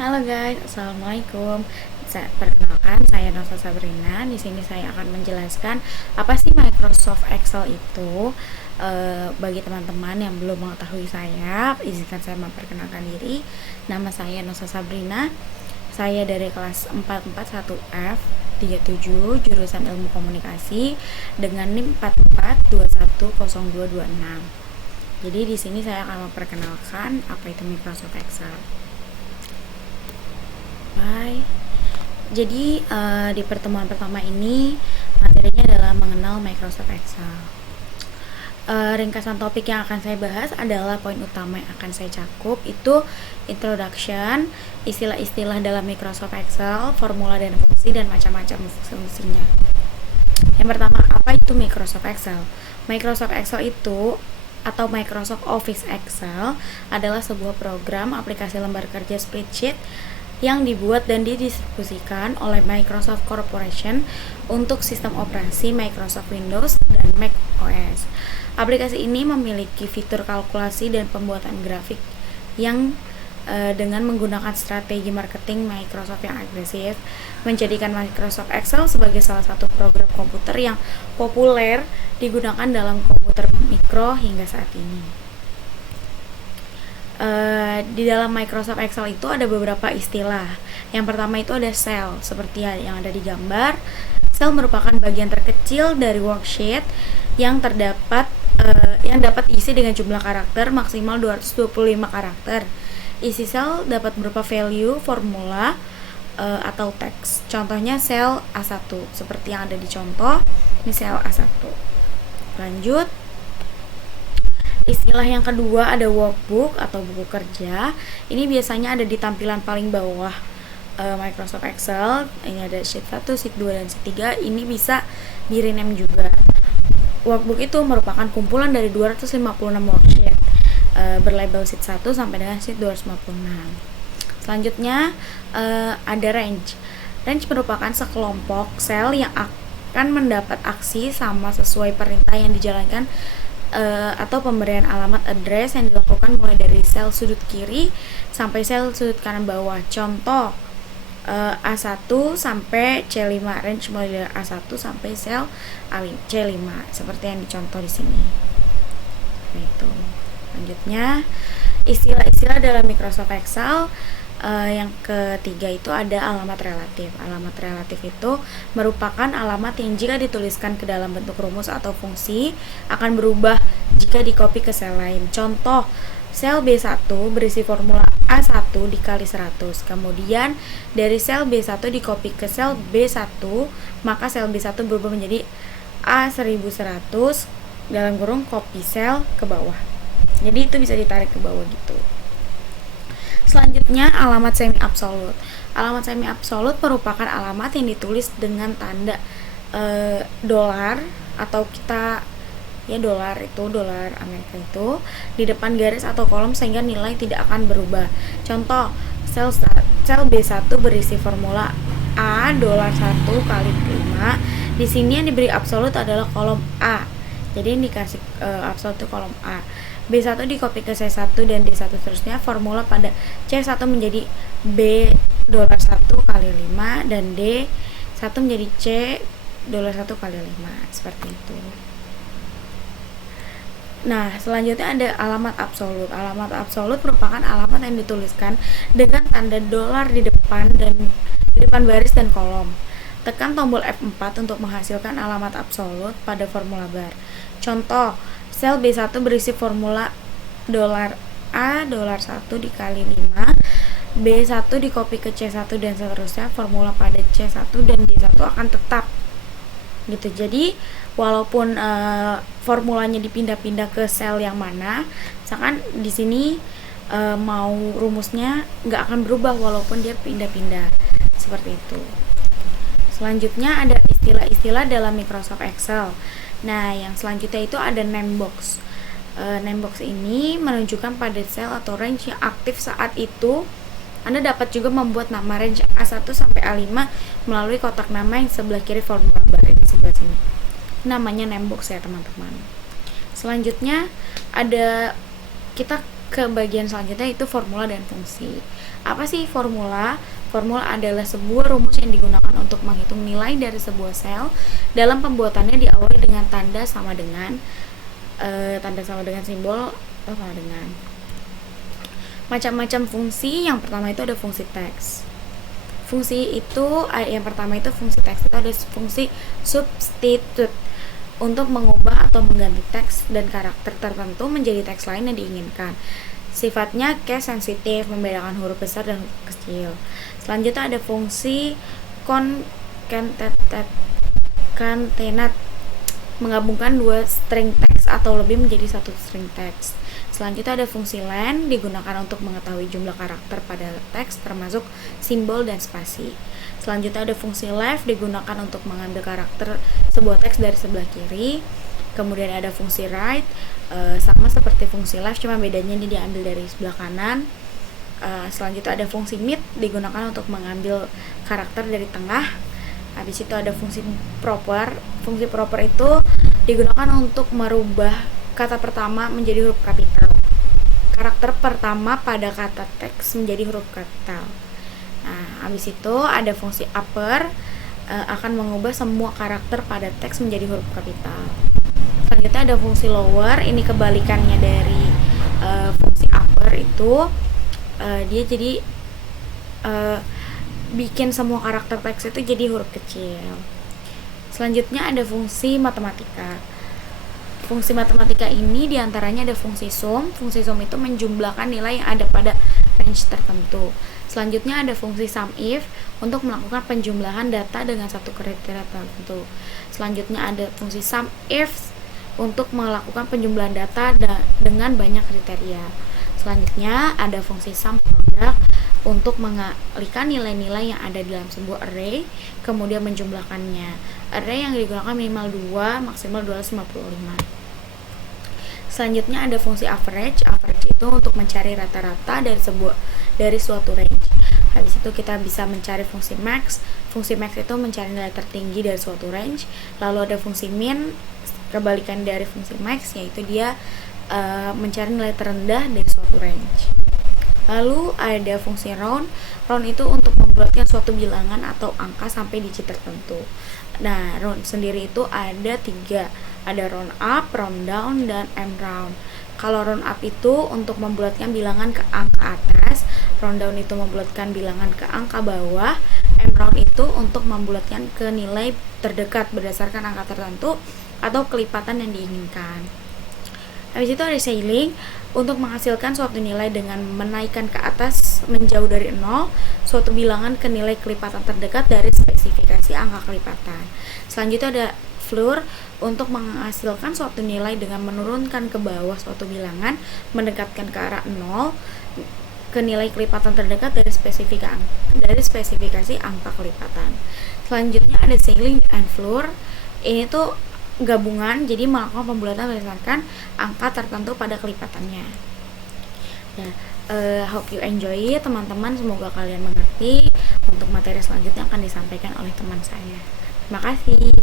Halo guys, assalamualaikum. Perkenalkan, saya Nosa Sabrina. Di sini saya akan menjelaskan apa sih Microsoft Excel itu. Bagi teman-teman yang belum mengetahui saya, izinkan saya memperkenalkan diri. Nama saya Nosa Sabrina. Saya dari kelas 441F 37 jurusan Ilmu Komunikasi dengan NIM 44210226. Jadi di sini saya akan memperkenalkan apa itu Microsoft Excel. Bye. Jadi di pertemuan pertama ini materinya adalah mengenal Microsoft Excel. Ringkasan topik yang akan saya bahas adalah poin utama yang akan saya cakup itu introduction, istilah-istilah dalam Microsoft Excel, formula dan fungsi dan macam-macam fungsinya. Yang pertama, apa itu Microsoft Excel? Microsoft Excel itu atau Microsoft Office Excel adalah sebuah program aplikasi lembar kerja spreadsheet yang dibuat dan didistribusikan oleh Microsoft Corporation untuk sistem operasi Microsoft Windows dan Mac OS. Aplikasi ini memiliki fitur kalkulasi dan pembuatan grafik yang dengan menggunakan strategi marketing Microsoft yang agresif, menjadikan Microsoft Excel sebagai salah satu program komputer yang populer digunakan dalam komputer mikro hingga saat ini. Di dalam Microsoft Excel itu ada beberapa istilah. Yang pertama itu ada cell, seperti yang ada di gambar. Cell merupakan bagian terkecil dari worksheet yang dapat diisi dengan jumlah karakter maksimal 225 karakter. Isi sel dapat berupa value, formula, atau teks. Contohnya sel A1, seperti yang ada di contoh. Ini sel A1. Lanjut. Istilah yang kedua ada workbook atau buku kerja. Ini biasanya ada di tampilan paling bawah Microsoft Excel. Ini ada sheet 1, sheet 2, dan sheet 3. Ini bisa di rename juga. Workbook itu merupakan kumpulan dari 256 worksheet berlabel sheet 1 sampai dengan sheet 256. Selanjutnya ada range. Range merupakan sekelompok sel yang akan mendapat aksi sama sesuai perintah yang dijalankan atau pemberian alamat address yang dilakukan mulai dari sel sudut kiri sampai sel sudut kanan bawah. Contoh A1 sampai C5, range mulai dari A1 sampai sel C5 seperti yang dicontoh di sini. Itu. Lanjutnya, istilah-istilah dalam Microsoft Excel. Yang ketiga itu ada alamat relatif. Alamat relatif itu merupakan alamat yang jika dituliskan ke dalam bentuk rumus atau fungsi akan berubah jika dikopi ke sel lain. Contoh, sel B1 berisi formula A1 dikali 100. Kemudian dari sel B1 dikopi ke sel B1, maka sel B1 berubah menjadi A1100 dalam kurung copy sel ke bawah. Jadi itu bisa ditarik ke bawah gitu. Selanjutnya alamat semi absolut. Alamat semi absolut merupakan alamat yang ditulis dengan tanda dolar atau kita dolar Amerika itu di depan garis atau kolom sehingga nilai tidak akan berubah. Contoh, sel B1 berisi formula A $1 kali 5. Di sini yang diberi absolut adalah kolom A. Jadi yang dikasih absolut itu kolom A. B1 dikopi ke C1 dan D1 seterusnya. Formula pada C1 menjadi B $1 kali 5 dan D1 menjadi C $1 kali 5. Seperti itu. Nah, selanjutnya ada alamat absolut. Alamat absolut merupakan alamat yang dituliskan dengan tanda dolar di depan baris dan kolom. Tekan tombol F4 untuk menghasilkan alamat absolut pada formula bar. Contoh, sel B1 berisi formula dolar A $1 dikali 5. B1 dikopi ke C1 dan seterusnya. Formula pada C1 dan D1 akan tetap. Gitu. Jadi, walaupun formulanya dipindah-pindah ke sel yang mana, misalkan di sini mau rumusnya nggak akan berubah walaupun dia pindah-pindah. Seperti itu. Selanjutnya ada istilah-istilah dalam Microsoft Excel. Nah, yang selanjutnya itu ada name box. Name box ini menunjukkan pada sel atau range yang aktif saat itu. Anda dapat juga membuat nama range A1 sampai A5 melalui kotak nama yang sebelah kiri formula bar ini sebelah sini. Namanya name box ya, teman-teman. Selanjutnya ada kita ke bagian selanjutnya, itu formula dan fungsi. Apa sih formula? Formula adalah sebuah rumus yang digunakan untuk menghitung nilai dari sebuah sel. Dalam pembuatannya diawali dengan tanda sama dengan simbol atau sama dengan. Macam-macam fungsi. Yang pertama itu ada fungsi teks. Fungsi itu yang pertama itu fungsi teks itu ada fungsi substitute untuk mengubah atau mengganti teks dan karakter tertentu menjadi teks lain yang diinginkan. Sifatnya case sensitif, membedakan huruf besar dan huruf kecil. Selanjutnya ada fungsi concatenate, menggabungkan dua string teks atau lebih menjadi satu string teks. Selanjutnya ada fungsi len, digunakan untuk mengetahui jumlah karakter pada teks termasuk simbol dan spasi. Selanjutnya ada fungsi left, digunakan untuk mengambil karakter sebuah teks dari sebelah kiri. Kemudian ada fungsi right, sama seperti fungsi left, cuma bedanya ini diambil dari sebelah kanan. Selanjutnya ada fungsi mid, digunakan untuk mengambil karakter dari tengah. Habis itu ada fungsi proper. Fungsi proper itu digunakan untuk merubah kata pertama menjadi huruf kapital. Karakter pertama pada kata teks menjadi huruf kapital. Nah, habis itu ada fungsi upper, akan mengubah semua karakter pada teks menjadi huruf kapital. Selanjutnya ada fungsi lower, ini kebalikannya dari fungsi upper itu, dia jadi bikin semua karakter teks itu jadi huruf kecil. Selanjutnya ada fungsi matematika. Fungsi matematika ini diantaranya ada fungsi sum. Fungsi sum itu menjumlahkan nilai yang ada pada range tertentu. Selanjutnya ada fungsi SUMIF untuk melakukan penjumlahan data dengan satu kriteria tertentu. Selanjutnya ada fungsi SUMIF untuk melakukan penjumlahan data dengan banyak kriteria. Selanjutnya ada fungsi SUMPRODUCT untuk mengalihkan nilai-nilai yang ada dalam sebuah array, kemudian menjumlahkannya. Array yang digunakan minimal 2, maksimal 255. Selanjutnya ada fungsi average. Average itu untuk mencari rata-rata dari suatu range. Habis itu kita bisa mencari fungsi max. Fungsi max itu mencari nilai tertinggi dari suatu range. Lalu ada fungsi min, kebalikan dari fungsi max, yaitu dia mencari nilai terendah dari suatu range. Lalu ada fungsi round. Round itu untuk membuatkan suatu bilangan atau angka sampai digit tertentu. Nah, round sendiri itu ada 3. Ada round up, round down, dan M round. Kalau round up itu untuk membulatkan bilangan ke angka atas, round down itu membulatkan bilangan ke angka bawah, M round itu untuk membulatkan ke nilai terdekat berdasarkan angka tertentu atau kelipatan yang diinginkan. Habis itu ada scaling untuk menghasilkan suatu nilai dengan menaikkan ke atas menjauh dari 0 suatu bilangan ke nilai kelipatan terdekat dari spesifikasi angka kelipatan. Selanjutnya ada floor untuk menghasilkan suatu nilai dengan menurunkan ke bawah suatu bilangan mendekatkan ke arah 0 ke nilai kelipatan terdekat dari spesifikasi angka kelipatan. Selanjutnya ada scaling and floor. Ini tuh gabungan, jadi melakukan pembulatan berdasarkan angka tertentu pada kelipatannya. Nah, hope you enjoy teman-teman, semoga kalian mengerti. Untuk materi selanjutnya akan disampaikan oleh teman saya. Terima kasih.